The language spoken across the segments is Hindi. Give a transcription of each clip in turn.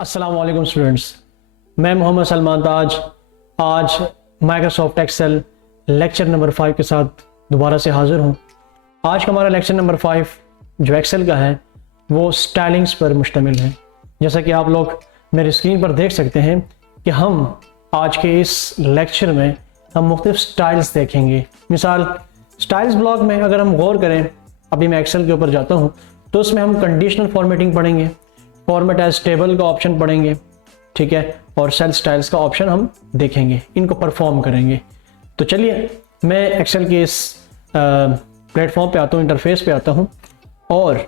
अस्सलाम वालेकुम स्टूडेंट्स, मैं मोहम्मद सलमान ताज आज माइक्रोसॉफ्ट एक्सेल लेक्चर नंबर 5 के साथ दोबारा से हाज़िर हूँ। आज का हमारा लेक्चर नंबर 5 जो एक्सेल का है वो स्टाइलिंग्स पर मुश्तमिल है। जैसा कि आप लोग मेरी स्क्रीन पर देख सकते हैं कि हम आज के इस लेक्चर में हम मुख्तलिफ स्टाइल्स देखेंगे। मिसाल स्टाइल्स ब्लॉक में अगर हम गौर करें, अभी मैं एक्सेल के ऊपर जाता हूँ तो उसमें हम कंडीशनल फॉर्मेटिंग पढ़ेंगे, फॉर्मेट एज टेबल का ऑप्शन पढ़ेंगे, ठीक है, और सेल स्टाइल्स का ऑप्शन हम देखेंगे, इनको परफॉर्म करेंगे। तो चलिए मैं एक्सेल के इस प्लेटफॉर्म पे आता हूँ, इंटरफेस पे आता हूँ, और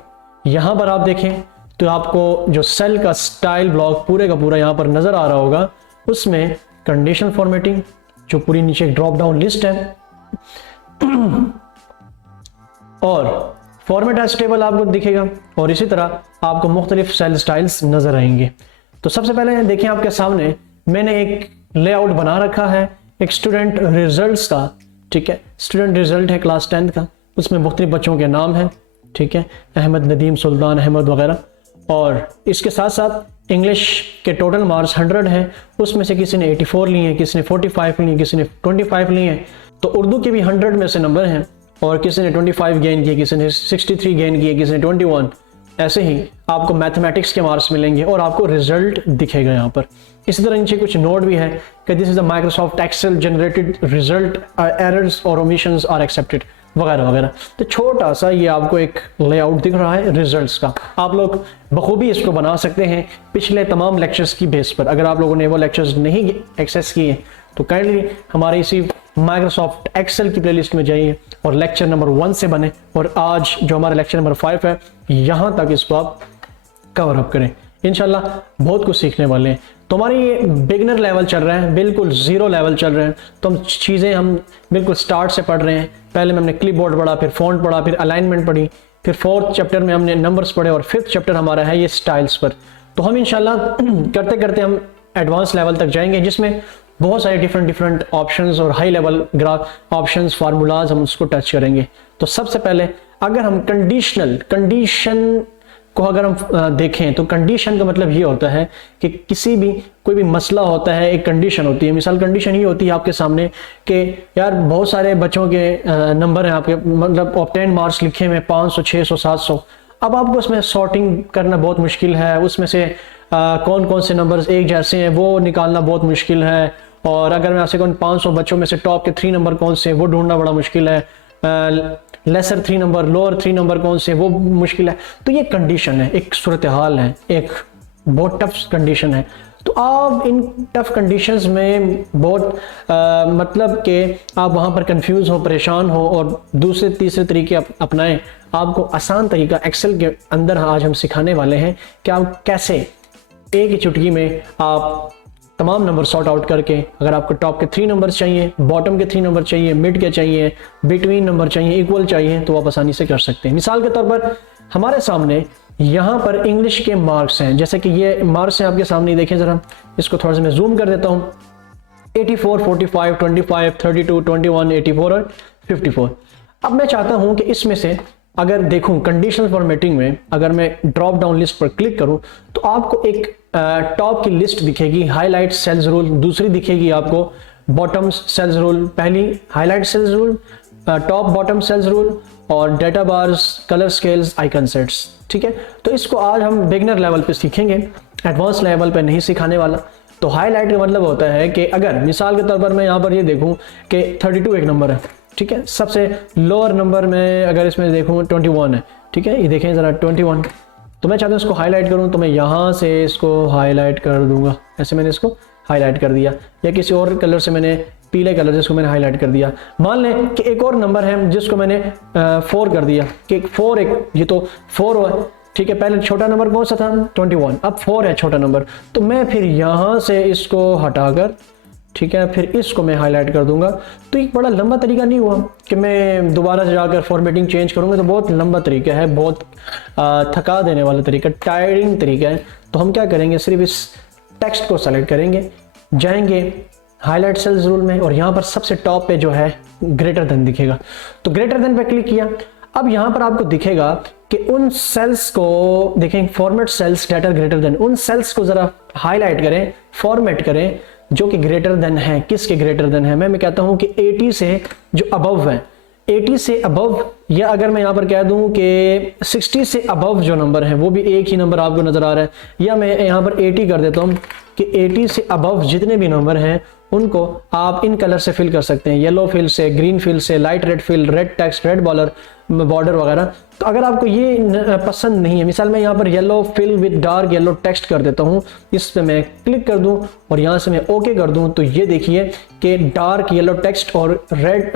यहाँ पर आप देखें तो आपको जो सेल का स्टाइल ब्लॉक पूरे का पूरा यहाँ पर नज़र आ रहा होगा। उसमें कंडीशनल फॉर्मेटिंग जो पूरी नीचे एक ड्रॉप डाउन लिस्ट है और फॉर्मेट एज टेबल आपको दिखेगा, और इसी तरह आपको मुख्तलिफ सेल स्टाइल्स नजर आएंगे। तो सबसे पहले देखिए आपके सामने मैंने एक लेआउट बना रखा है एक स्टूडेंट रिजल्ट्स का, ठीक है। स्टूडेंट रिजल्ट है क्लास 10 का, उसमें मुख्तलिफ बच्चों के नाम हैं, ठीक है, अहमद, नदीम, सुल्तान, अहमद वगैरह। और इसके साथ साथ इंग्लिश के टोटल मार्क्स 100 हैं, उसमें से किसी ने 84 लिए हैं, किसी ने 45 लिए, किसी ने 25 लिए हैं। तो उर्दू के भी 100 में से नंबर हैं, और किसी ने 25 गेन किए, किसी ने 63 गेन किए, किसी ने 21। ऐसे ही आपको मैथमेटिक्स के मार्क्स मिलेंगे और आपको रिजल्ट दिखेगा यहाँ पर। इसी तरह नीचे कुछ नोट भी है कि this is the Microsoft Excel generated result, errors और ओमिशंस आर एक्सेप्टेड वगैरह वगैरह। तो छोटा सा ये आपको एक लेआउट दिख रहा है रिजल्ट्स का। आप लोग बखूबी इसको बना सकते हैं पिछले तमाम लेक्चर्स की बेस पर। अगर आप लोगों ने वो लेक्चर्स नहीं एक्सेस किए तो काइंडली हमारे इसी माइक्रोसॉफ्ट एक्सेल की प्लेलिस्ट में जाइए और लेक्चर नंबर 1 से बने, और आज जो हमारा लेक्चर नंबर 5 है यहाँ तक इसको आप कवर अप करें। इंशाल्लाह बहुत कुछ सीखने वाले हैं। तो हमारी ये बिगनर लेवल चल रहा है, बिल्कुल जीरो लेवल चल रहे हैं। तो हम चीज़ें हम बिल्कुल स्टार्ट से पढ़ रहे हैं। पहले में हमने क्लिपबोर्ड पढ़ा, फिर फॉन्ट पढ़ा, फिर अलाइनमेंट पढ़ी, फिर 4th चैप्टर में हमने नंबर्स पढ़े, और 5th चैप्टर हमारा है ये स्टाइल्स पर। तो हम इंशाल्लाह करते करते हम एडवांस लेवल तक जाएंगे, जिसमें बहुत सारे डिफरेंट ऑप्शंस और high level graph options, formulas हम उसको टच करेंगे। तो सबसे पहले अगर हम कंडीशन को अगर हम देखें तो कंडीशन का मतलब ये होता है कि कोई भी मसला होता है, एक कंडीशन होती है। मिसाल कंडीशन ये होती है आपके सामने कि यार बहुत सारे बच्चों के नंबर हैं आपके, मतलब ऑब्टेन मार्क्स लिखे हुए 500, 600, 700। अब आपको उसमें सॉर्टिंग करना बहुत मुश्किल है, उसमें से कौन कौन से नंबर्स एक जैसे हैं वो निकालना बहुत मुश्किल है। और अगर मैं आपसे कहूँ 500 बच्चों में से टॉप के 3 नंबर कौन से वो ढूंढना बड़ा मुश्किल है, लेसर 3 नंबर, लोअर 3 नंबर कौन से वो मुश्किल है। तो ये कंडीशन है, एक सूरत हाल है, एक बहुत टफ कंडीशन है। तो आप इन टफ कंडीशंस में बहुत मतलब कि आप वहाँ पर कंफ्यूज हो, परेशान हो, और दूसरे तीसरे तरीके अपनाएं। आपको आसान तरीका एक्सेल के अंदर आज हम सिखाने वाले हैं कि आप कैसे एक ही चुटकी में आप तमाम नंबर सॉर्ट आउट करके, अगर आपको टॉप के 3 नंबर चाहिए, बॉटम के 3 नंबर चाहिए, मिड के चाहिए, बिटवीन नंबर चाहिए, इक्वल चाहिए, तो आप आसानी से कर सकते हैं। मिसाल के तौर पर हमारे सामने यहाँ पर इंग्लिश के मार्क्स हैं, जैसे कि ये मार्क्स हैं आपके सामने, देखें ज़रा, इसको थोड़ा सा मैं जूम कर देता हूँ। 84, 45, 25, 32, 21, 84 और 54। अब मैं चाहता हूँ कि इसमें से अगर देखूं कंडीशनल फॉर्मेटिंग में, अगर मैं ड्रॉप डाउन लिस्ट पर क्लिक करूं तो आपको एक टॉप की लिस्ट दिखेगी, हाईलाइट सेल्स रूल, दूसरी दिखेगी आपको बॉटम सेल्स रूल, पहली highlight cells rule, top bottom cells rule, और data bars, colour scales, icon sets, ठीक है। तो इसको आज हम बिगनर लेवल पे सीखेंगे, एडवांस लेवल पे नहीं सिखाने वाला। तो हाईलाइट का मतलब होता है कि अगर मिसाल के तौर पर मैं यहाँ पर ये देखूँ कि 32 एक नंबर है, ठीक है, सबसे लोअर नंबर में अगर इसमें देखूँ 21 है, ठीक है, ये देखें ज़रा 21। तो मैं चाहता हूँ इसको हाईलाइट करूँ, तो मैं यहाँ से इसको हाईलाइट कर दूंगा, ऐसे मैंने इसको हाईलाइट कर दिया, या किसी और कलर से मैंने पीले कलर जिसको मैंने हाईलाइट कर दिया। मान लें कि एक और नंबर है जिसको मैंने 4 कर दिया कि 4 ये तो 4 हुआ, ठीक है। पहले छोटा नंबर कौन सा था 21, अब 4 है छोटा नंबर। तो मैं फिर यहाँ से इसको हटाकर, ठीक है, फिर इसको मैं हाईलाइट कर दूंगा। तो एक बड़ा लंबा तरीका नहीं हुआ कि मैं दोबारा से जाकर फॉर्मेटिंग चेंज करूंगा, तो बहुत लंबा तरीका है, बहुत थका देने वाला तरीका, टायरिंग तरीका है। तो हम क्या करेंगे, सिर्फ इस टेक्स्ट को सेलेक्ट करेंगे, जाएंगे हाईलाइट सेल्स रूल में, और यहाँ पर सबसे टॉप पे जो है ग्रेटर देन दिखेगा। तो ग्रेटर देन पे क्लिक किया। अब यहाँ पर आपको दिखेगा कि उन सेल्स को देखें, format cells data greater than, उन सेल्स को जरा हाईलाइट करें, फॉर्मेट करें जो कि ग्रेटर देन है। किसके ग्रेटर देन है? मैं कहता हूं कि 80 से जो अबव है, 80 से अबव, या अगर मैं यहां पर कह दूं कि 60 से अबव जो नंबर है वो भी एक ही नंबर आपको नजर आ रहा है, या मैं यहां पर 80 कर देता हूं कि 80 से अबव जितने भी नंबर हैं उनको आप इन कलर से फिल कर सकते हैं, येलो फिल से, ग्रीन फिल से, light red fill, red text, red border वगैरह। तो अगर आपको ये पसंद नहीं है, मिसाल मैं यहाँ पर yellow fill with dark yellow text कर देता हूँ, इस पे मैं क्लिक कर दूं और यहाँ से मैं ओके कर दूं, तो ये देखिए कि डार्क येलो टेक्स्ट और रेड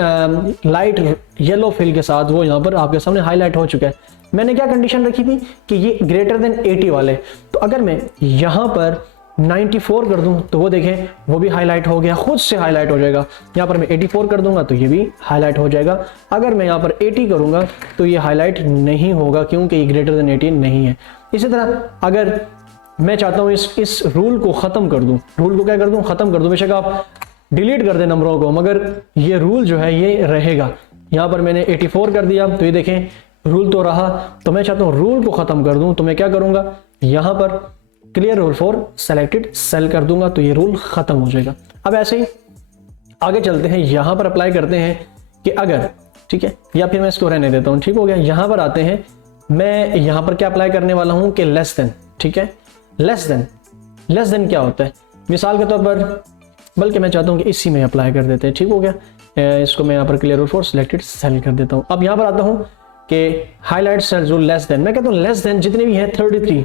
लाइट येलो फिल के साथ वो यहाँ पर आपके सामने हाईलाइट हो चुका है। मैंने क्या कंडीशन रखी थी कि ये ग्रेटर देन 80 वाले, तो अगर मैं यहाँ पर 94 कर दूं तो वो देखें वो भी हाईलाइट हो गया, खुद से हाईलाइट हो जाएगा। यहाँ पर मैं 84 कर दूंगा तो ये भी हाईलाइट हो जाएगा। अगर मैं यहाँ पर 80 करूंगा तो ये हाईलाइट नहीं होगा क्योंकि ये ग्रेटर देन 80 नहीं है। इसी तरह अगर मैं चाहता हूँ इस रूल को खत्म कर दूं, रूल को क्या कर दूं, खत्म कर दूं, बेशक आप डिलीट कर दें नंबरों को, मगर ये रूल जो है ये रहेगा। यहाँ पर मैंने 84 कर दिया तो ये देखें रूल तो रहा। तो मैं चाहता हूँ रूल को खत्म कर दूं, तो मैं क्या करूंगा, यहाँ पर clear rule for selected cell कर दूंगा तो ये रूल खत्म हो जाएगा। अब ऐसे ही आगे चलते हैं, यहां पर अप्लाई करते हैं कि अगर, ठीक है, या फिर मैं इसको रहने देता हूं, ठीक हो गया। यहां पर आते हैं, मैं यहां पर क्या अप्लाई करने वाला हूं कि लेस देन, ठीक है, लेस देन क्या होता है, मिसाल के तौर पर, बल्कि मैं चाहता हूं कि इसी में अप्लाई कर देते हैं, ठीक हो गया। इसको मैं यहां पर clear rule for selected cell कर देता हूं। अब यहां पर आता हूं कि highlight cell rule less than, मैं कहता हूं लेस देन जितने भी हैं 33,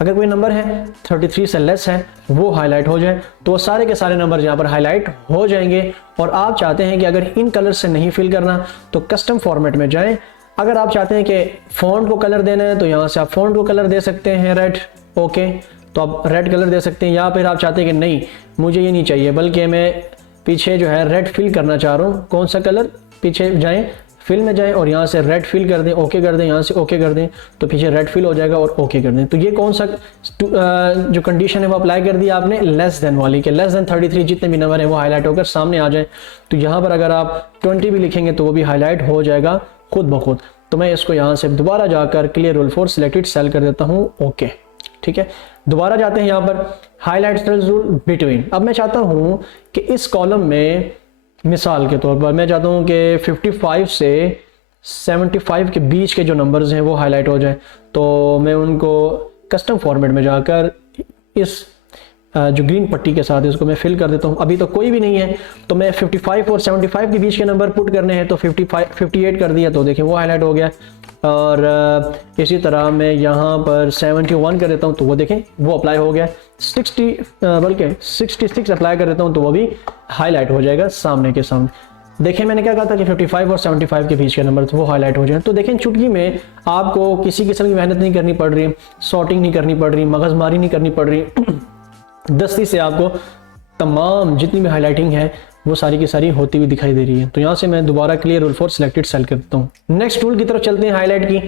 अगर कोई नंबर है 33 से लेस है वो हाईलाइट हो जाए, तो वो सारे के सारे नंबर यहाँ पर हाईलाइट हो जाएंगे। और आप चाहते हैं कि अगर इन कलर से नहीं फिल करना तो कस्टम फॉर्मेट में जाएं। अगर आप चाहते हैं कि फॉन्ट को कलर देना है तो यहाँ से आप फॉन्ट को कलर दे सकते हैं रेड, ओके, तो आप रेड कलर दे सकते हैं। या फिर आप चाहते हैं कि नहीं मुझे ये नहीं चाहिए बल्कि मैं पीछे जो है रेड फिल करना चाह रहा हूँ, कौन सा कलर, पीछे जाएँ, फिल में जाएं और यहाँ से रेड फिल कर दें, ओके कर दें, यहाँ से ओके कर दें तो पीछे रेड फिल हो जाएगा और ओके कर दें। तो ये कौन सा जो कंडीशन है वो अप्लाई कर दी आपने लेस देन वाली, कि लेस देन 33 जितने भी नंबर है वो हाईलाइट होकर सामने आ जाए। तो यहाँ पर अगर आप 20 भी लिखेंगे तो वो भी हाईलाइट हो जाएगा खुद ब खुद। तो मैं इसको यहाँ से दोबारा जाकर clear rule for selected cell कर देता हूँ, ओके, ठीक है। दोबारा जाते हैं यहाँ पर हाईलाइट सेल रूल बिटवीन। अब मैं चाहता हूँ कि इस कॉलम में मिसाल के तौर पर मैं चाहता हूं कि 55 से 75 के बीच के जो नंबर्स हैं वो हाईलाइट हो जाएं, तो मैं उनको कस्टम फॉर्मेट में जाकर इस जो ग्रीन पट्टी के साथ इसको मैं फिल कर देता हूं। अभी तो कोई भी नहीं है तो मैं 55 और 75 के बीच के नंबर पुट करने हैं, तो 58 कर दिया तो देखिए वो हाईलाइट हो गया। और इसी तरह मैं यहाँ पर 71 कर देता हूँ तो वो देखें वो अप्लाई हो गया। 60 बल्कि 66 अप्लाई कर देता हूँ तो वो भी हाईलाइट हो जाएगा सामने के सामने। देखें मैंने क्या कहा था कि 55 और 75 के बीच के नंबर वो हाईलाइट हो जाए। तो देखें चुटकी में आपको किसी किस्म की मेहनत नहीं करनी पड़ रही, सॉर्टिंग नहीं करनी पड़ रही, मगजमारी नहीं करनी पड़ रही, दस्ती से आपको तमाम जितनी भी हाईलाइटिंग है वो सारी की सारी होती हुई दिखाई दे रही है। तो यहाँ से मैं दोबारा clear rule for selected cell कर देता हूँ। नेक्स्ट रूल की तरफ चलते हैं हाईलाइट की।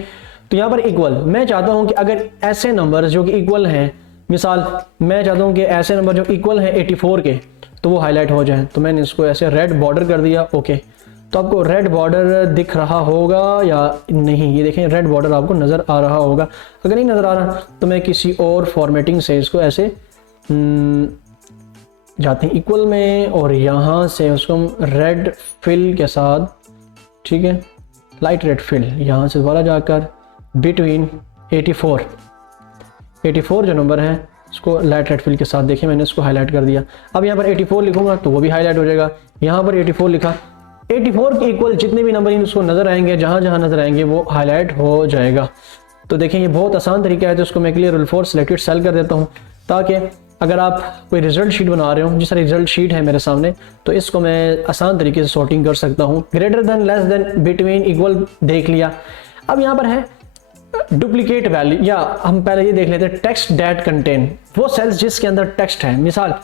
तो यहाँ पर इक्वल, मैं चाहता हूँ कि अगर ऐसे नंबर जो कि इक्वल हैं, मिसाल मैं चाहता हूँ कि ऐसे नंबर जो इक्वल हैं 84 के तो वो हाईलाइट हो जाए, तो मैंने इसको ऐसे रेड बॉर्डर कर दिया, ओके। तो आपको रेड बॉर्डर दिख रहा होगा या नहीं, ये देखें रेड बॉर्डर आपको नज़र आ रहा होगा। अगर नहीं नज़र आ रहा तो मैं किसी और फॉर्मेटिंग से इसको ऐसे जाते हैं इक्वल में और यहाँ से उसको हम रेड फिल के साथ, ठीक है, लाइट रेड फिल, यहाँ से दोबारा जाकर बिटवीन 84 जो नंबर है उसको लाइट रेड फिल के साथ देखिए मैंने इसको हाईलाइट कर दिया। अब यहाँ पर 84 लिखूंगा तो वो भी हाईलाइट हो जाएगा। यहाँ पर 84 लिखा, 84 के इक्वल जितने भी नंबर उसको नजर आएंगे, जहाँ जहाँ नजर आएंगे वो हाईलाइट हो जाएगा। तो देखें ये बहुत आसान तरीका है। तो इसको मैं clear rule for selected cell कर देता हूँ ताकि अगर आप कोई रिजल्ट शीट बना रहे हो, जिस तरह रिजल्ट शीट है मेरे सामने, तो इसको मैं आसान तरीके से सॉर्टिंग कर सकता हूँ। Greater than, less than, between, equal देख लिया। अब यहाँ पर है डुप्लीकेट वैल्यू, या हम पहले ये देख लेते हैं टेक्स्ट दैट कंटेन, वो सेल्स जिसके अंदर टेक्स्ट है। मिसाल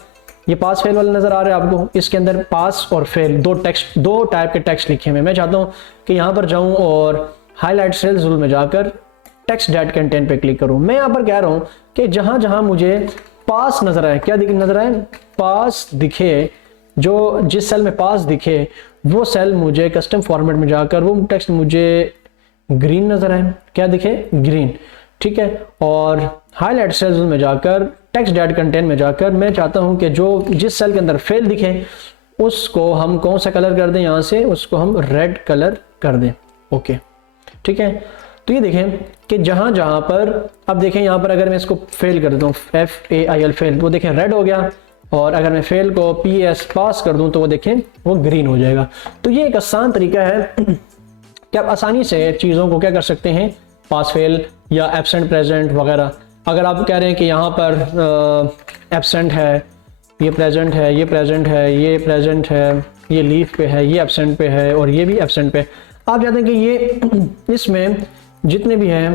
ये पास फेल वाला नजर आ रहा है आपको, इसके अंदर पास और फेल दो टाइप के टेक्स्ट लिखे हुए। मैं चाहता हूँ कि यहाँ पर जाऊँ और हाईलाइट सेल्स रूल में जाकर टेक्स्ट दैट कंटेन पे क्लिक करूँ। मैं यहाँ पर कह रहा हूँ कि जहाँ जहाँ मुझे पास नजर आए, क्या नजर आए, पास दिखे, जो जिस सेल में पास दिखे वो सेल मुझे कस्टम फॉर्मेट में जाकर वो टेक्स्ट मुझे ग्रीन नजर आए, क्या दिखे, ग्रीन, ठीक है। और हाईलाइट सेल्स में जाकर टेक्स्ट डेट कंटेंट में जाकर मैं चाहता हूं कि जो जिस सेल के अंदर फेल दिखे उसको हम कौन सा कलर कर दें, यहां से उसको हम रेड कलर कर दें। ओके, ठीक है। तो ये देखें कि जहां जहां पर, अब देखें यहां पर अगर मैं इसको फेल कर देता हूँ, FAIL फेल, वो देखें रेड हो गया, और अगर मैं फेल को PS पास कर दूं तो वो देखें वो ग्रीन हो जाएगा। तो ये एक आसान तरीका है कि आप आसानी से चीज़ों को क्या कर सकते हैं, पास फेल या एब्सेंट प्रेजेंट वगैरह। अगर आप कह रहे हैं कि यहाँ पर एब्सेंट है, ये प्रेजेंट है, ये प्रेजेंट है, ये प्रेजेंट है, ये लीफ पे है, ये एब्सेंट पे है, और ये भी एब्सेंट पे, आप चाहते हैं कि ये इसमें जितने भी हैं,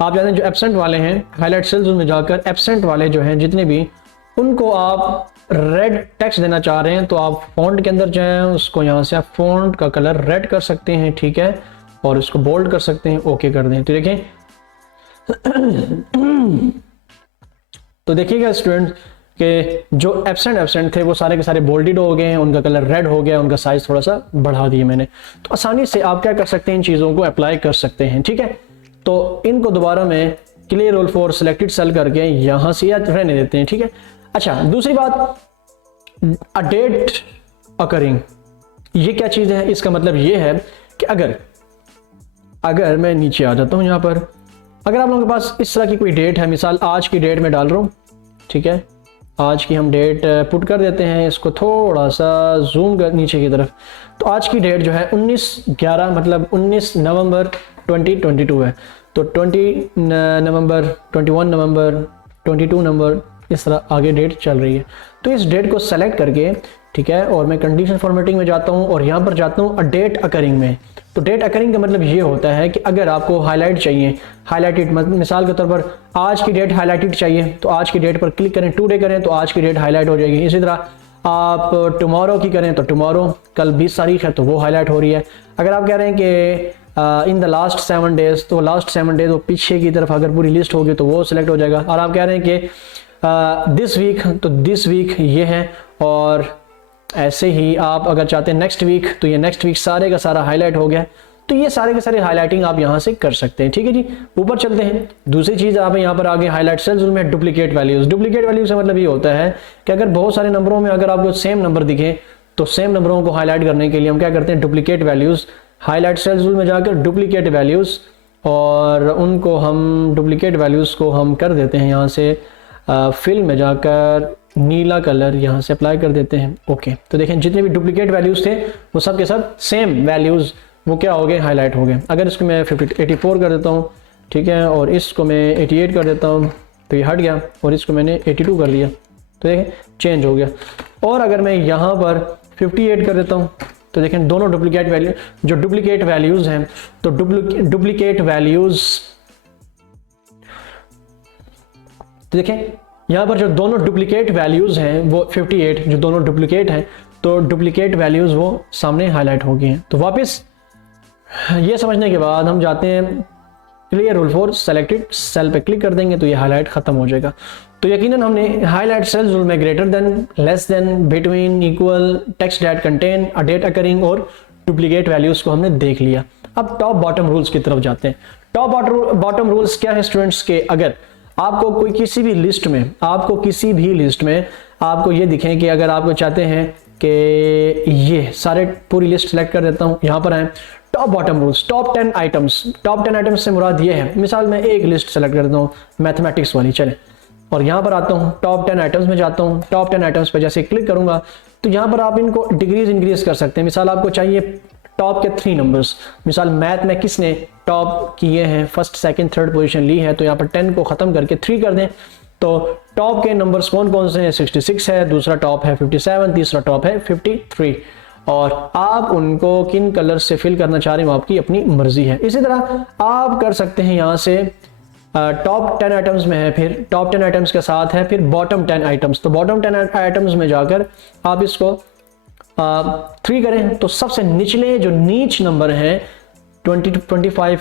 आप चाहते हैं जो एब्सेंट वाले हैं हाईलाइट सेल्स में जाकर एब्सेंट वाले जो हैं जितने भी, उनको आप रेड टेक्स्ट देना चाह रहे हैं तो आप फॉन्ट के अंदर जाएं, उसको यहाँ से आप फॉन्ट का कलर रेड कर सकते हैं, ठीक है, और इसको बोल्ड कर सकते हैं, ओके कर दें। तो देखें तो देखिएगा स्टूडेंट कि जो एब्सेंट थे वो सारे के सारे बोल्डेड हो गए हैं, उनका कलर रेड हो गया, उनका साइज थोड़ा सा बढ़ा दिया मैंने। तो आसानी से आप क्या कर सकते हैं, इन चीज़ों को अप्लाई कर सकते हैं, ठीक है। तो इनको दोबारा मैं clear rule for selected cell करके यहाँ से रहने देते हैं, ठीक है। अच्छा, दूसरी बात, अ डेट अकरिंग, ये क्या चीज़ है, इसका मतलब ये है कि अगर मैं नीचे आ जाता हूँ यहाँ पर, अगर आप लोगों के पास इस तरह की कोई डेट है, मिसाल आज की डेट में डाल रहा हूँ, ठीक है, आज की हम डेट पुट कर देते हैं, इसको थोड़ा सा जूम कर नीचे की तरफ। तो आज की डेट जो है 19/11 मतलब 19 नवंबर 2022 है। तो 20 नवंबर, 21 नवंबर, 22 नवंबर, इस तरह आगे डेट चल रही है। तो इस डेट को सेलेक्ट करके, ठीक है, और मैं कंडीशन फॉर्मेटिंग में जाता हूँ और यहाँ पर जाता हूँ अ डेट अकरिंग में। तो डेट अकरिंग का मतलब ये होता है कि अगर आपको हाईलाइट चाहिए, हाईलाइटेड, मिसाल के तौर पर आज की डेट हाईलाइटेड चाहिए तो आज की डेट पर क्लिक करें, टुडे करें तो आज की डेट हाईलाइट हो जाएगी। इसी तरह आप टुमारो की करें तो टुमारो, कल 20 तारीख है तो वो हाईलाइट हो रही है। अगर आप कह रहे हैं कि इन द लास्ट 7 डेज, तो लास्ट 7 डेज वो पीछे की तरफ अगर पूरी लिस्ट होगी तो वो सिलेक्ट हो जाएगा। और आप कह रहे हैं कि दिस वीक, तो दिस वीक ये है, और ऐसे ही आप अगर चाहते हैं नेक्स्ट वीक तो ये नेक्स्ट वीक सारे का सारा हाईलाइट हो गया। तो ये सारे के सारे हाईलाइटिंग आप यहाँ से कर सकते हैं, ठीक है जी। ऊपर चलते हैं, दूसरी चीज़ आप यहाँ पर आगे हाईलाइट सेल्स में डुप्लीकेट वैल्यूज। डुप्लीकेट वैल्यूज का मतलब ये होता है कि अगर बहुत सारे नंबरों में अगर आपको सेम नंबर दिखे तो सेम नंबरों को हाईलाइट करने के लिए हम क्या करते हैं, डुप्लीकेट वैल्यूज, हाईलाइट सेल्स में जाकर डुप्लीकेट वैल्यूज, और उनको हम डुप्लीकेट वैल्यूज को हम कर देते हैं यहाँ से फिल में जाकर नीला कलर यहाँ से अप्लाई कर देते हैं। ओके, तो देखें जितने भी डुप्लीकेट वैल्यूज थे वो सब के सब सेम वैल्यूज वो क्या हो गए, हाईलाइट हो गए। अगर इसको मैं 84 कर देता हूँ, ठीक है, और इसको मैं 88 कर देता हूँ तो ये हट गया, और इसको मैंने 82 कर दिया तो देखें चेंज हो गया। और अगर मैं यहाँ पर 58 कर देता हूँ तो देखें दोनों डुप्लीकेट वैल्यू, जो डुप्लीकेट वैल्यूज हैं, तो डुप्लीकेट वैल्यूज, तो देखें यहाँ पर जो दोनों डुप्लीकेट वैल्यूज हैं वो 58, जो दोनों डुप्लीकेट हैं तो डुप्लीकेट वैल्यूज वो सामने हाईलाइट हो गई हैं। तो वापस ये समझने के बाद हम जाते हैं clear rule for selected cell पे क्लिक कर देंगे तो ये हाईलाइट खत्म हो जाएगा। तो यकीनन हमने हाईलाइट सेल्स रूल में greater than, less than, between, equal, text that contain, a date occurring और डुप्लीकेट वैल्यूज को हमने देख लिया। अब टॉप बॉटम रूल्स की तरफ जाते हैं। टॉप बॉटम रूल्स क्या है स्टूडेंट्स के, अगर आपको कोई किसी भी लिस्ट में, आपको ये दिखें कि अगर आपको चाहते हैं कि ये सारे पूरी लिस्ट सेलेक्ट कर देता हूँ, यहाँ पर आए top bottom rules, top 10 items. Top 10 items से मुराद ये है, मिसाल मैं एक लिस्ट सेलेक्ट करता हूँ मैथमेटिक्स वाली, चले, और यहाँ पर आता हूँ टॉप 10 आइटम्स में जाता हूँ। टॉप 10 आइटम्स पर जैसे क्लिक करूंगा तो यहाँ पर आप इनको डिग्रीज इंक्रीज कर सकते हैं। मिसाल आपको चाहिए टॉप के 3 नंबर्स, मिसाल मैथ में किसने टॉप किए हैं, फर्स्ट सेकंड थर्ड पोजीशन ली है, तो यहाँ पर 10 को खत्म करके 3 कर दें। तो टॉप के नंबर्स कौन कौन से हैं, 66 है, दूसरा टॉप है 57, तीसरा टॉप है 53, और आप उनको किन कलर से फिल करना चाह रहे हैं वो आपकी अपनी मर्जी है। इसी तरह आप कर सकते हैं यहाँ से टॉप 10 आइटम्स में है, फिर टॉप 10 आइटम्स के साथ है फिर बॉटम 10 आइटम्स। तो बॉटम 10 आइटम्स में जाकर आप इसको 3 करें तो सबसे निचले जो नीच नंबर हैं 20, 25,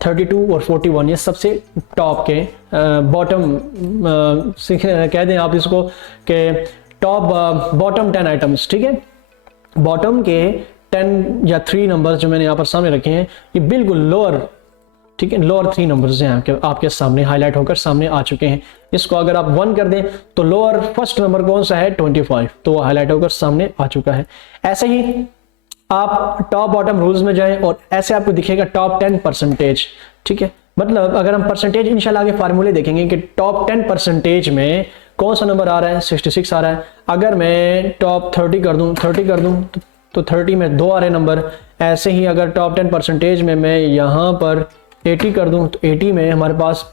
32 और 41, ये सबसे टॉप के बॉटम कह दें आप इसको कि टॉप बॉटम 10 आइटम्स, ठीक है। बॉटम के 10 या 3 नंबर्स जो मैंने यहाँ पर सामने रखे हैं ये बिल्कुल लोअर, ठीक है, लोअर 3 नंबर्स हैं आपके सामने हाईलाइट होकर सामने आ चुके हैं। इसको अगर आप 1 कर दें तो लोअर फर्स्ट नंबर कौन सा है 25, तो वो हाईलाइट होकर सामने आ चुका है। ऐसे ही आप टॉप बॉटम रूल्स में जाएं और ऐसे आपको दिखेगा टॉप 10%, ठीक है। मतलब अगर हम परसेंटेज इंशाल्लाह आगे फार्मूले देखेंगे कि टॉप 10% में कौन सा नंबर आ रहा है, 66 आ रहा है। अगर मैं टॉप 30 कर दूं तो 30 में 2 आ रहे नंबर। ऐसे ही अगर टॉप 10% में मैं यहाँ पर 80 कर दूं तो 80 में हमारे पास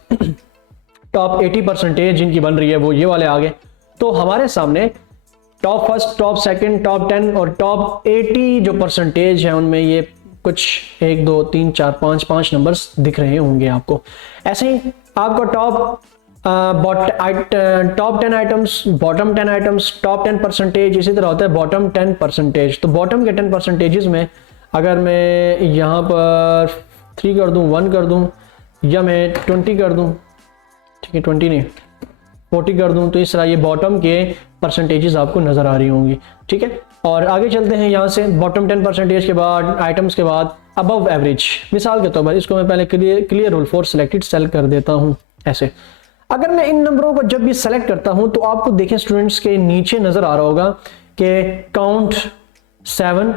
टॉप 80% जिनकी बन रही है वो ये वाले आ गए। तो हमारे सामने top first, top second, top 10 और टॉप 80 जो परसेंटेज है उनमें ये कुछ 1 2 3 4 5 नंबर्स दिख रहे होंगे आपको। ऐसे ही आपको top 10 items, bottom 10 items, top 10%, इसी तरह होता है बॉटम 10%। तो बॉटम के 10% में अगर मैं यहाँ पर 3 कर दूं, 1 कर दूं या मैं 20 कर दूं, ठीक है 20 नहीं 40 कर दूं, तो इस तरह ये बॉटम के परसेंटेजेस आपको नजर आ रही होंगी, ठीक है। और आगे चलते हैं यहाँ से बॉटम 10% के बाद आइटम्स के बाद अबव एवरेज। मिसाल के तौर पर इसको मैं पहले clear rule for selected cell कर देता हूँ। ऐसे अगर मैं इन नंबरों को जब भी सेलेक्ट करता हूँ तो आपको देखें स्टूडेंट्स के नीचे नजर आ रहा होगा कि काउंट 7,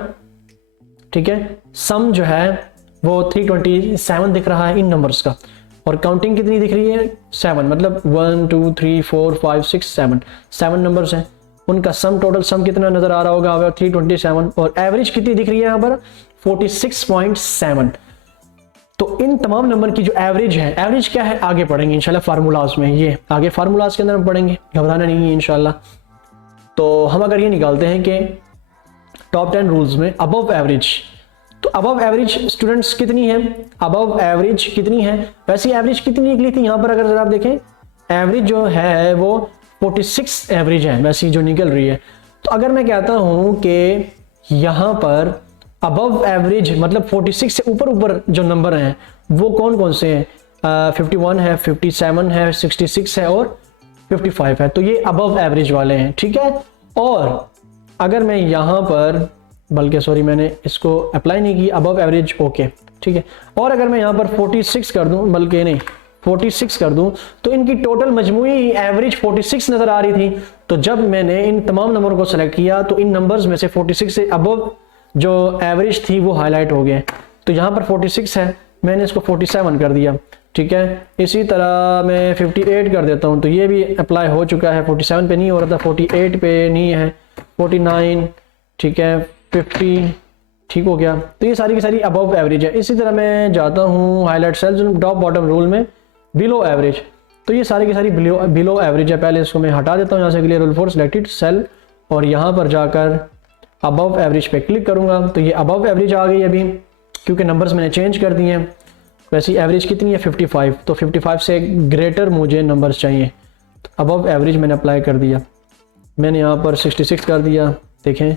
ठीक है, सम जो है वो 327 दिख रहा है इन नंबर्स का, और काउंटिंग कितनी दिख रही है 7, मतलब 1 2 3 4 5 6 7 नंबर्स हैं। उनका सम, टोटल सम कितना नजर आ रहा होगा 327, और एवरेज कितनी दिख रही है यहाँ पर 46.7। तो इन तमाम नंबर की जो एवरेज है, एवरेज क्या है आगे पढ़ेंगे इंशाल्लाह फार्मूलाज में, ये आगे फार्मूलाज के अंदर हम पढ़ेंगे, घबराना नहीं है इंशाल्लाह। तो हम अगर ये निकालते हैं कि टॉप 10 रूल्स में अबव एवरेज, तो अबव एवरेज स्टूडेंट्स कितनी है, अबव एवरेज कितनी है, वैसे एवरेज कितनी निकली थी यहाँ पर अगर जरा आप देखें, एवरेज जो है वो 46 एवरेज है वैसी जो निकल रही है। तो अगर मैं कहता हूँ कि यहाँ पर अबव एवरेज मतलब 46 से ऊपर जो नंबर हैं वो कौन कौन से हैं, 51 है, 57 है, 66 है और 55 है, तो ये अबव एवरेज वाले हैं, ठीक है। और अगर मैं यहाँ पर, बल्कि सॉरी मैंने इसको अप्लाई नहीं की, अबव एवरेज ओके, ठीक है। और अगर मैं यहाँ पर 46 कर दूं, बल्कि नहीं 46 कर दूं, तो इनकी टोटल मजमूई एवरेज 46 नजर आ रही थी। तो जब मैंने इन तमाम नंबरों को सेलेक्ट किया तो इन नंबर्स में से 46 से अबव जो एवरेज थी वो हाईलाइट हो गए। तो यहाँ पर 46 है, मैंने इसको 47 कर दिया, ठीक है। इसी तरह मैं 58 कर देता हूँ, तो ये भी अप्लाई हो चुका है, 47 पे नहीं हो रहा था, 48 पे नहीं है, 49, ठीक है, 50, ठीक हो गया। तो ये सारी की सारी अबव एवरेज है। इसी तरह मैं जाता हूँ highlight cells top bottom rule में बिलो एवरेज, तो ये सारी की सारी बिलो एवरेज है। पहले इसको मैं हटा देता हूँ यहाँ से, clear rule for selected cell, और यहाँ पर जाकर अबव एवरेज पे क्लिक करूँगा तो ये अबव एवरेज आ गई अभी, क्योंकि नंबर्स मैंने चेंज कर दिए हैं। वैसी एवरेज कितनी है 55, तो 55 से ग्रेटर मुझे नंबर्स चाहिए, तो अबव एवरेज मैंने अप्लाई कर दिया। मैंने यहाँ पर 66 कर दिया, देखें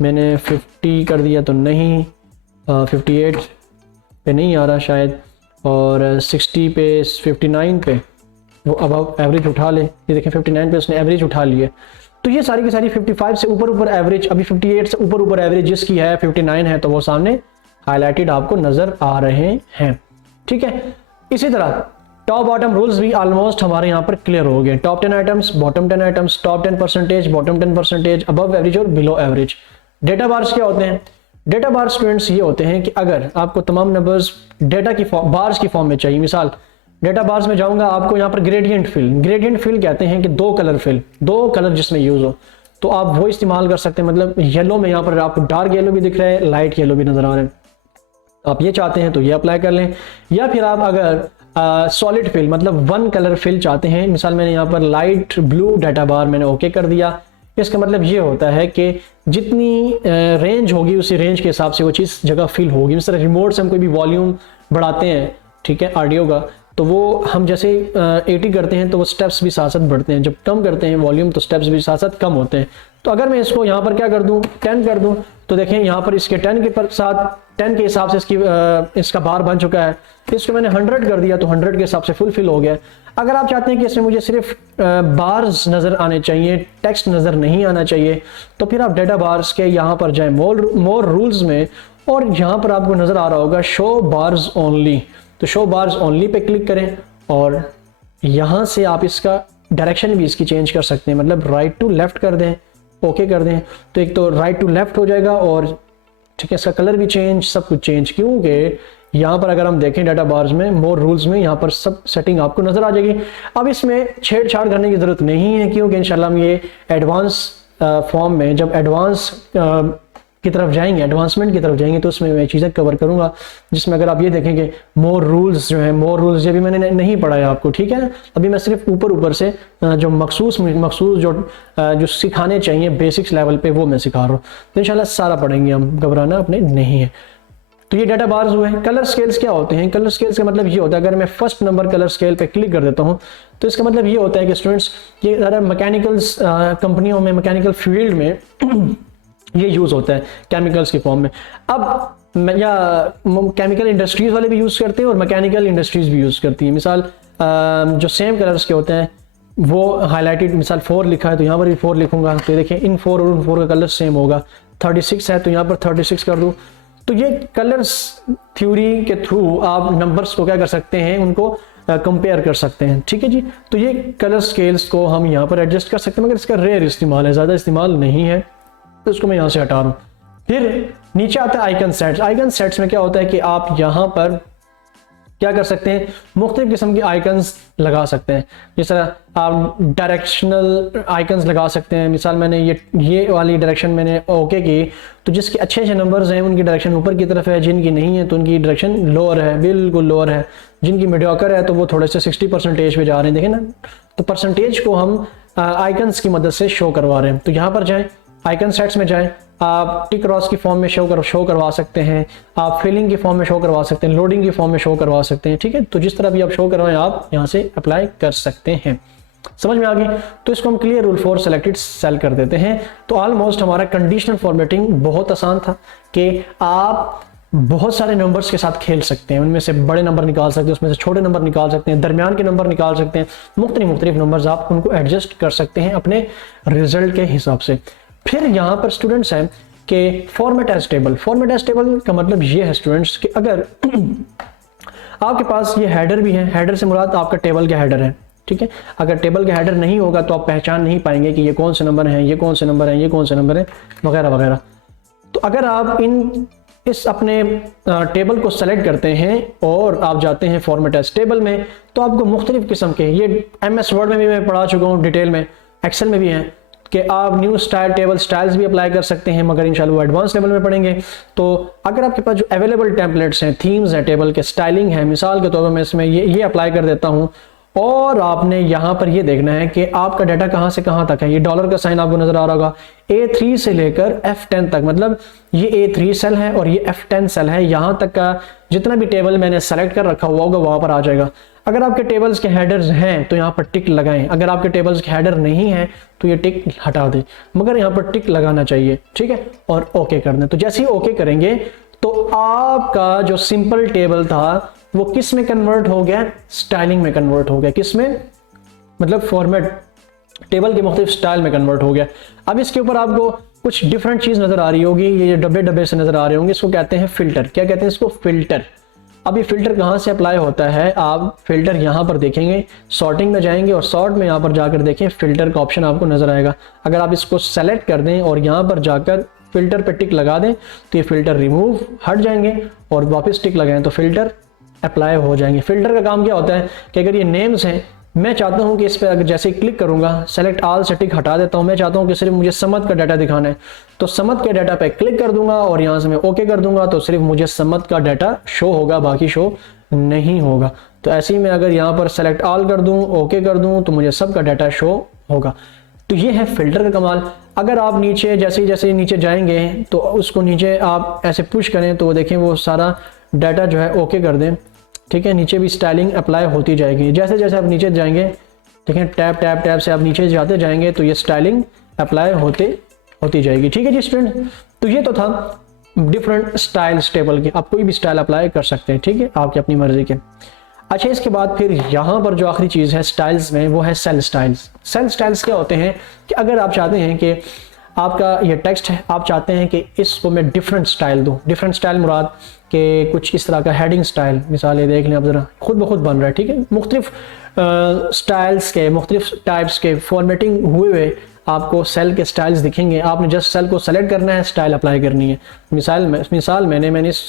मैंने 50 कर दिया तो नहीं, 58 पे नहीं आ रहा शायद, और 60 पे 59 पे वो अब एवरेज उठा ले, ये देखें 59 पे उसने एवरेज उठा ली है। तो ये सारी की सारी 55 से ऊपर एवरेज, अभी 58 से ऊपर एवरेज जिसकी है 59 है, तो वो सामने हाईलाइटेड आपको नजर आ रहे हैं, ठीक है। इसी तरह टॉप बॉटम रूल्स भी ऑलमोस्ट हमारे यहाँ पर क्लियर हो गए। Top 10 items, bottom 10 items, top 10%, bottom 10%, above average और बिलो एवरेज। डेटा बार्स क्या होते हैं? डेटा बार स्टूडेंट्स ये होते हैं कि अगर आपको तमाम नंबर्स डेटा की बार्स की फॉर्म में चाहिए, मिसाल डेटा बार्स में जाऊंगा, आपको यहाँ पर ग्रेडियंट फिल कहते हैं कि 2 कलर फिल, 2 कलर जिसमें यूज हो, तो आप वो इस्तेमाल कर सकते हैं। मतलब येलो में यहाँ पर आपको डार्क येलो भी दिख रहा है, लाइट येलो भी नजर आ रहे हैं, आप ये चाहते हैं तो ये अप्लाई कर लें। या फिर आप अगर सॉलिड फिल मतलब 1 कलर फिल चाहते हैं, मिसाल मैंने यहाँ पर लाइट ब्लू डेटा बार मैंने ओके कर दिया। इसका मतलब ये होता है कि जितनी रेंज होगी उसी रेंज के हिसाब से वो चीज़ जगह फिल होगी। इस तरह रिमोट से हम कोई भी वॉल्यूम बढ़ाते हैं, ठीक है, ऑडियो का, तो वो हम जैसे 80 करते हैं तो वो स्टेप्स भी साथ साथ बढ़ते हैं, जब कम करते हैं वॉल्यूम तो स्टेप्स भी साथ साथ कम होते हैं। तो अगर मैं इसको यहाँ पर क्या कर दूँ 10 कर दूँ, तो देखें यहाँ पर इसके 10 के साथ 10 के हिसाब से इसका बार बन चुका है। इसको मैंने 100 कर दिया तो 100 के हिसाब से फुलफिल हो गया। अगर आप चाहते हैं कि इसमें मुझे सिर्फ बार्स नज़र आने चाहिए, टेक्स्ट नज़र नहीं आना चाहिए, तो फिर आप डेटा बार्स के यहाँ पर जाएं मोर रूल्स में, और यहाँ पर आपको नज़र आ रहा होगा शो बार्स ओनली। तो show bars only pay click करें और यहाँ से आप इसका डायरेक्शन भी इसकी चेंज कर सकते हैं, मतलब राइट टू लेफ्ट कर दें, ओके कर दें, तो एक तो राइट टू लेफ्ट हो जाएगा और ठीक है इसका कलर भी चेंज, सब कुछ चेंज। क्योंकि यहाँ पर अगर हम देखें डाटा बार्स में मोर रूल्स में यहाँ पर सब सेटिंग आपको नजर आ जाएगी। अब इसमें छेड़छाड़ करने की जरूरत नहीं है, क्योंकि इंशाल्लाह हम ये एडवांस फॉर्म में जब एडवांस की तरफ जाएंगे, एडवांसमेंट की तरफ जाएंगे, तो उसमें मैं चीज़ें कवर करूंगा, जिसमें अगर आप ये देखेंगे मोर रूल्स जो है, मोर रूल्स ये भी मैंने नहीं पढ़ाया आपको, ठीक है ना। अभी मैं सिर्फ ऊपर से जो मखसूस जो सिखाने चाहिए बेसिक्स लेवल पे वो मैं सिखा रहा हूँ। तो इंशाल्लाह सारा पढ़ेंगे हम, घबराना अपने नहीं है। तो ये डाटा बार्स हुए हैं। कलर स्केल्स क्या होते हैं? कलर स्केल्स का मतलब ये होता है, अगर मैं फर्स्ट नंबर कलर स्केल पे क्लिक कर देता हूँ तो इसका मतलब ये होता है कि स्टूडेंट्स ये ज़रा मैकेनिकल्स कंपनियों में, मैकेनिकल फील्ड में ये यूज़ होता है केमिकल्स के फॉर्म में। अब या केमिकल इंडस्ट्रीज़ वाले भी यूज़ करते हैं और मैकेनिकल इंडस्ट्रीज़ भी यूज़ करती हैं। मिसाल जो सेम कलर्स के होते हैं वो हाईलाइटेड, मिसाल 4 लिखा है तो यहाँ पर भी 4 लिखूंगा, तो देखिए इन 4 और उन 4 का कलर सेम होगा। 36 है तो यहाँ पर 36 कर दूँ। तो ये कलर्स थ्योरी के थ्रू आप नंबर्स को क्या कर सकते हैं, उनको कंपेयर कर सकते हैं, ठीक है जी। तो ये कलर स्केल्स को हम यहाँ पर एडजस्ट कर सकते हैं, मगर इसका रेयर इस्तेमाल है, ज़्यादा इस्तेमाल नहीं है, तो इसको मैं यहाँ से हटा रहा हूँ। फिर नीचे आता है आइकन सेट्स। आइकन सेट्स में क्या होता है कि आप यहाँ पर क्या कर सकते हैं, मुख्तलिफ किस्म के आइकन्स लगा सकते हैं। जिस तरह आप डायरेक्शनल आइकन्स लगा सकते हैं। मिसाल मैंने ये वाली डायरेक्शन मैंने ओके की, तो जिसके अच्छे अच्छे नंबर्स हैं उनकी डायरेक्शन ऊपर की तरफ है, जिनकी नहीं है तो उनकी डायरेक्शन लोअर है, बिल्कुल लोअर है। जिनकी मीडियोकर है तो वो थोड़े से 60% पे जा रहे हैं, देखें ना। तो परसेंटेज को हम आइकन्स की मदद से शो करवा रहे हैं। तो यहाँ पर जाएँ, आइकन सेट्स में जाएं, आप टिक क्रॉस की फॉर्म में शो करवा सकते हैं, आप फिलिंग की फॉर्म में शो करवा सकते हैं, लोडिंग की फॉर्म में शो करवा सकते हैं, ठीक है। तो जिस तरह भी आप शो करवाएं आप यहाँ से अप्लाई कर सकते हैं। समझ में आ गई? तो इसको हम clear rule for selected cell कर देते हैं। तो ऑलमोस्ट हमारा कंडीशनल फॉर्मेटिंग बहुत आसान था कि आप बहुत सारे नंबर्स के साथ खेल सकते हैं, उनमें से बड़े नंबर निकाल सकते हैं, उसमें से छोटे नंबर निकाल सकते हैं, दरमियान के नंबर निकाल सकते हैं, मुख्तलिफ नंबर्स आप उनको एडजस्ट कर सकते हैं अपने रिजल्ट के हिसाब से। फिर यहाँ पर स्टूडेंट्स हैं कि format as table. Format as table का मतलब ये है स्टूडेंट्स कि अगर आपके पास ये हेडर भी है, हेडर से मुराद आपका टेबल का हेडर है, ठीक है। अगर टेबल का हेडर नहीं होगा तो आप पहचान नहीं पाएंगे कि ये कौन से नंबर हैं, ये कौन से नंबर हैं, ये कौन से नंबर हैं, वगैरह वगैरह। तो अगर आप इस अपने टेबल को सेलेक्ट करते हैं और आप जाते हैं फॉर्मेट एज टेबल में, तो आपको मुख्तलिफ किस्म के, ये MS वर्ड में भी मैं पढ़ा चुका हूँ डिटेल में, एक्सेल में भी हैं, कि आप न्यू स्टाइल टेबल स्टाइल्स भी अप्लाई कर सकते हैं, मगर इंशाल्लाह वो एडवांस लेवल में पढ़ेंगे। तो अगर आपके पास जो अवेलेबल टेम्पलेट्स हैं, थीम्स हैं, टेबल के स्टाइलिंग है, मिसाल के तौर पर मैं इसमें ये अप्लाई कर देता हूँ, और आपने यहाँ पर ये देखना है कि आपका डाटा कहाँ से कहाँ तक है। ये डॉलर का साइन आपको नजर आ रहा होगा, A3 से लेकर F10 तक, मतलब ये A3 सेल है और ये F10 सेल है। यहाँ तक का जितना भी टेबल मैंने सेलेक्ट कर रखा हुआ होगा वहाँ पर आ जाएगा। अगर आपके टेबल्स के हेडर्स हैं तो यहाँ पर टिक लगाएं, अगर आपके टेबल्स के हेडर नहीं है तो ये टिक हटा दें, मगर यहाँ पर टिक लगाना चाहिए, ठीक है, और ओके कर दें। तो जैसे ही ओके करेंगे तो आपका जो सिंपल टेबल था वो किस में कन्वर्ट हो गया, स्टाइलिंग में कन्वर्ट हो गया। किस में? मतलब फॉर्मेट टेबल के मुख्तलिफ स्टाइल में कन्वर्ट हो गया। अब इसके ऊपर आपको कुछ डिफरेंट चीज नजर आ रही होगी, ये डब्बे डब्बे से नजर आ रहे होंगे, इसको कहते हैं फिल्टर। क्या कहते हैं इसको? फिल्टर। अब ये फिल्टर कहाँ से अप्लाई होता है? आप फिल्टर यहाँ पर देखेंगे, सॉर्टिंग में जाएंगे और सॉर्ट में यहाँ पर जाकर देखें फिल्टर का ऑप्शन आपको नजर आएगा। अगर आप इसको सेलेक्ट कर दें और यहाँ पर जाकर फिल्टर पे टिक लगा दें तो ये फिल्टर रिमूव हट जाएंगे, और वापस टिक लगाएं तो फिल्टर अप्लाई हो जाएंगे। फिल्टर का काम क्या होता है कि अगर ये नेम्स हैं, मैं चाहता हूं कि इस पर अगर जैसे ही क्लिक करूंगा, सेलेक्ट ऑल से टिक हटा देता हूं, मैं चाहता हूं कि सिर्फ मुझे समत का डाटा दिखाना है, तो समत के डाटा पे क्लिक कर दूंगा और यहां से मैं ओके कर दूंगा, तो सिर्फ मुझे समत का डाटा शो होगा, बाकी शो नहीं होगा। तो ऐसे ही मैं अगर यहाँ पर सेलेक्ट ऑल कर दूं, ओके कर दूं, तो मुझे सबका डाटा शो होगा। तो ये है फिल्टर का कमाल। अगर आप नीचे जैसे नीचे जाएंगे तो उसको नीचे आप ऐसे पुश करें तो देखें वो सारा डाटा जो है ओके कर दें, ठीक है, नीचे भी स्टाइलिंग अप्लाई होती जाएगी। जैसे जैसे आप नीचे जाएंगे, ठीक है, टैप टैप टैप से आप नीचे जाते जाएंगे तो ये स्टाइलिंग अप्लाई होती जाएगी। ठीक है जी स्टूडेंट, तो ये तो था डिफरेंट स्टाइल्स टेबल के, आप कोई भी स्टाइल अप्लाई कर सकते हैं, ठीक है, आपकी अपनी मर्जी के। अच्छा, इसके बाद फिर यहाँ पर जो आखिरी चीज़ है स्टाइल्स में, वो है सेल स्टाइल्स। सेल स्टाइल्स क्या होते हैं कि अगर आप चाहते हैं कि आपका ये टेक्स्ट है, आप चाहते हैं कि इसको मैं डिफरेंट स्टाइल दूँ, डिफरेंट स्टाइल मुराद के कुछ इस तरह का हेडिंग स्टाइल, मिसाल ये देख लें आप ज़रा, खुद ब खुद बन रहा है, ठीक है, मुख्तलिफ स्टाइल्स के, मुख्तलिफ टाइप्स के फॉर्मेटिंग हुए आपको सेल के स्टाइल्स दिखेंगे। आपने जस्ट सेल को सेलेक्ट करना है, स्टाइल अप्लाई करनी है। मिसाल मैंने इस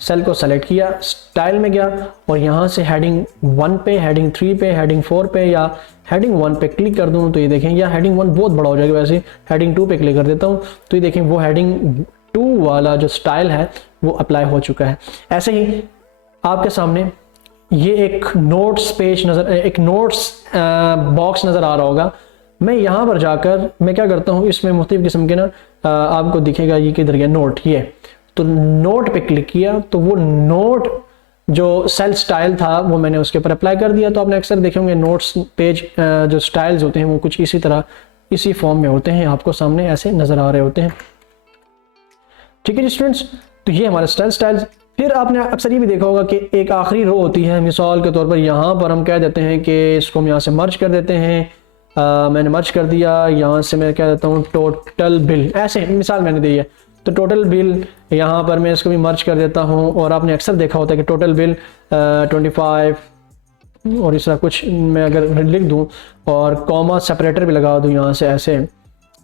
सेल को सेलेक्ट किया, स्टाइल में गया और यहाँ से हेडिंग 1 पे, हेडिंग 3 पे, हेडिंग 4 पे या हेडिंग 1 पे क्लिक कर दूँ तो ये देखें, या हेडिंग 1 बहुत बड़ा हो जाएगा, वैसे हेडिंग 2 पे क्लिक कर देता हूँ तो ये देखें वो हेडिंग 2 वाला जो स्टाइल है वो अप्लाई हो चुका है। ऐसे ही आपके सामने ये एक नोट्स पेज नज़र, एक नोट्स बॉक्स नज़र आ रहा होगा। मैं यहाँ पर जाकर मैं क्या करता हूँ, इसमें मुख्तलिफ किस्म के ना आपको दिखेगा, ये किधर गया नोट, ये तो नोट पे क्लिक किया तो वो नोट जो सेल स्टाइल था वो मैंने उसके ऊपर अप्लाई कर दिया। तो आपने अक्सर देखे होंगे नोट्स पेज जो स्टाइल्स होते हैं वो कुछ इसी तरह, इसी फॉर्म में होते हैं, आपको सामने ऐसे नज़र आ रहे होते हैं। ठीक है जी स्टूडेंट्स, तो ये हमारे स्टाइल्स। फिर आपने अक्सर ये भी देखा होगा कि एक आखिरी रो होती है, मिसाल के तौर पर यहाँ पर हम कह देते हैं कि इसको हम यहाँ से मर्ज कर देते हैं। मैंने मर्ज कर दिया, यहाँ से मैं कह देता हूँ टोटल बिल, ऐसे मिसाल मैंने दी है तो टोटल बिल यहाँ पर मैं इसको भी मर्ज कर देता हूँ। और आपने अक्सर देखा होता है कि टोटल बिल 25 और इस तरह कुछ मैं अगर लिख दूँ और कॉमा सेपरेटर भी लगा दूँ यहाँ से ऐसे,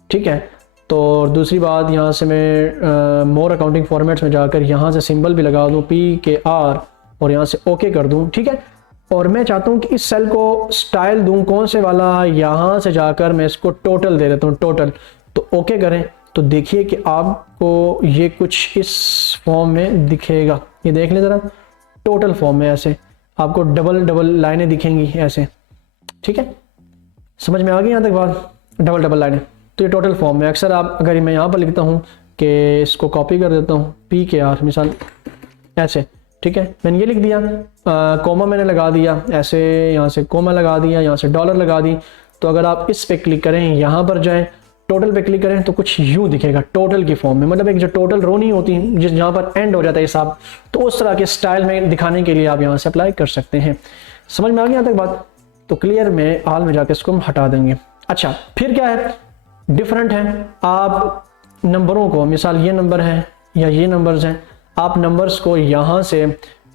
ठीक है। तो दूसरी बात, यहाँ से मैं मोर अकाउंटिंग फॉर्मेट्स में जाकर यहाँ से सिंबल भी लगा दूँ PKR और यहाँ से ओके कर दूँ, ठीक है। और मैं चाहता हूँ कि इस सेल को स्टाइल दूँ कौन से वाला, यहाँ से जाकर मैं इसको टोटल दे देता हूँ, टोटल। तो ओके करें तो देखिए कि आपको ये कुछ इस फॉर्म में दिखेगा, ये देख लें ज़रा, टोटल फॉर्म में ऐसे आपको डबल डबल लाइनें दिखेंगी ऐसे, ठीक है। समझ में आ गई यहाँ तक बात, डबल डबल लाइनें, तो ये टोटल फॉर्म में। अक्सर आप अगर मैं यहाँ पर लिखता हूँ कि इसको कॉपी कर देता हूँ PKR मिसाल ऐसे, ठीक है, मैंने ये लिख दिया, कोमा मैंने लगा दिया ऐसे, यहाँ से कोमा लगा दिया, यहाँ से डॉलर लगा दी। तो अगर आप इस पे क्लिक करें, यहाँ पर जाएं, टोटल पे क्लिक करें तो कुछ यूँ दिखेगा टोटल की फॉर्म में, मतलब एक जो टोटल रो नहीं होती जिस जहाँ पर एंड हो जाता है हिसाब, तो उस तरह के स्टाइल में दिखाने के लिए आप यहाँ से अप्लाई कर सकते हैं। समझ में आ गई यहाँ तक बात, तो क्लियर में हाल में जाकर इसको हम हटा देंगे। अच्छा, फिर क्या है, डिफरेंट है, आप नंबरों को, मिसाल ये नंबर है या ये नंबर्स हैं, आप नंबर्स को यहाँ से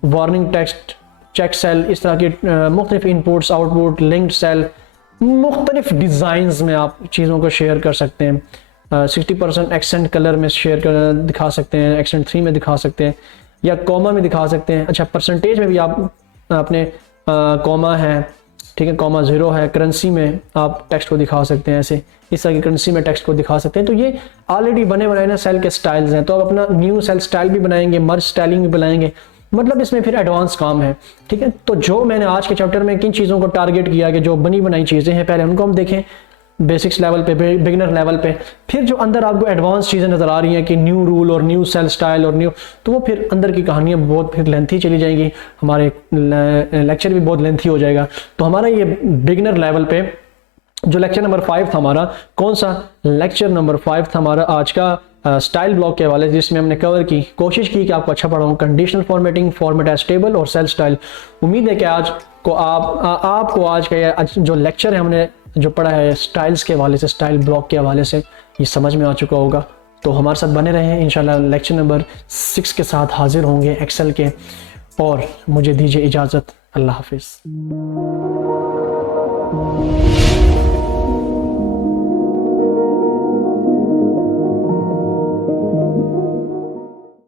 वार्निंग टेक्स्ट, चेक सेल, इस तरह के मुख्तलिफ इनपुट्स आउटपुट, लिंक्ड सेल, मुख्तलिफ डिज़ाइंस में आप चीज़ों को शेयर कर सकते हैं। 60% एक्सेंट कलर में शेयर कर दिखा सकते हैं, एक्सेंट 3 में दिखा सकते हैं या कॉमा में दिखा सकते हैं। अच्छा, परसेंटेज में भी आप अपने कॉमा है, ठीक है, कॉमा 0 है, करेंसी में आप टेक्स्ट को दिखा सकते हैं ऐसे, इस तरह की करेंसी में टेक्स्ट को दिखा सकते हैं। तो ये ऑलरेडी बने बनाए ना सेल के स्टाइल्स हैं, तो आप अपना न्यू सेल स्टाइल भी बनाएंगे, मर्ज स्टाइलिंग भी बनाएंगे, मतलब इसमें फिर एडवांस काम है, ठीक है। तो जो मैंने आज के चैप्टर में किन चीज़ों को टारगेट किया कि जो बनी बनाई चीज़ें हैं, पहले उनको हम देखें बेसिक्स लेवल पे, बिगिनर लेवल पे, फिर जो अंदर आपको एडवांस चीज़ें नज़र आ रही हैं कि न्यू रूल और न्यू सेल स्टाइल और न्यू, तो वो फिर अंदर की कहानियाँ बहुत फिर लेंथी चली जाएंगी, हमारे लेक्चर भी बहुत लेंथी हो जाएगा। तो हमारा ये बिगिनर लेवल पे जो लेक्चर नंबर 5 था हमारा, कौन सा लेक्चर नंबर 5 था हमारा आज का, स्टाइल ब्लॉक के हवाले, जिसमें हमने कवर की, कोशिश की कि आपको अच्छा पढ़ाऊँ, conditional formatting, format as table और सेल स्टाइल। उम्मीद है कि आज को आपको आज का जो लेक्चर है हमने जो पढ़ा है स्टाइल्स के हवाले से, स्टाइल ब्लॉक के हवाले से, ये समझ में आ चुका होगा। तो हमारे साथ बने रहें, इंशाल्लाह लेक्चर नंबर 6 के साथ हाजिर होंगे एक्सेल के, और मुझे दीजिए इजाज़त, अल्लाह हाफिज़।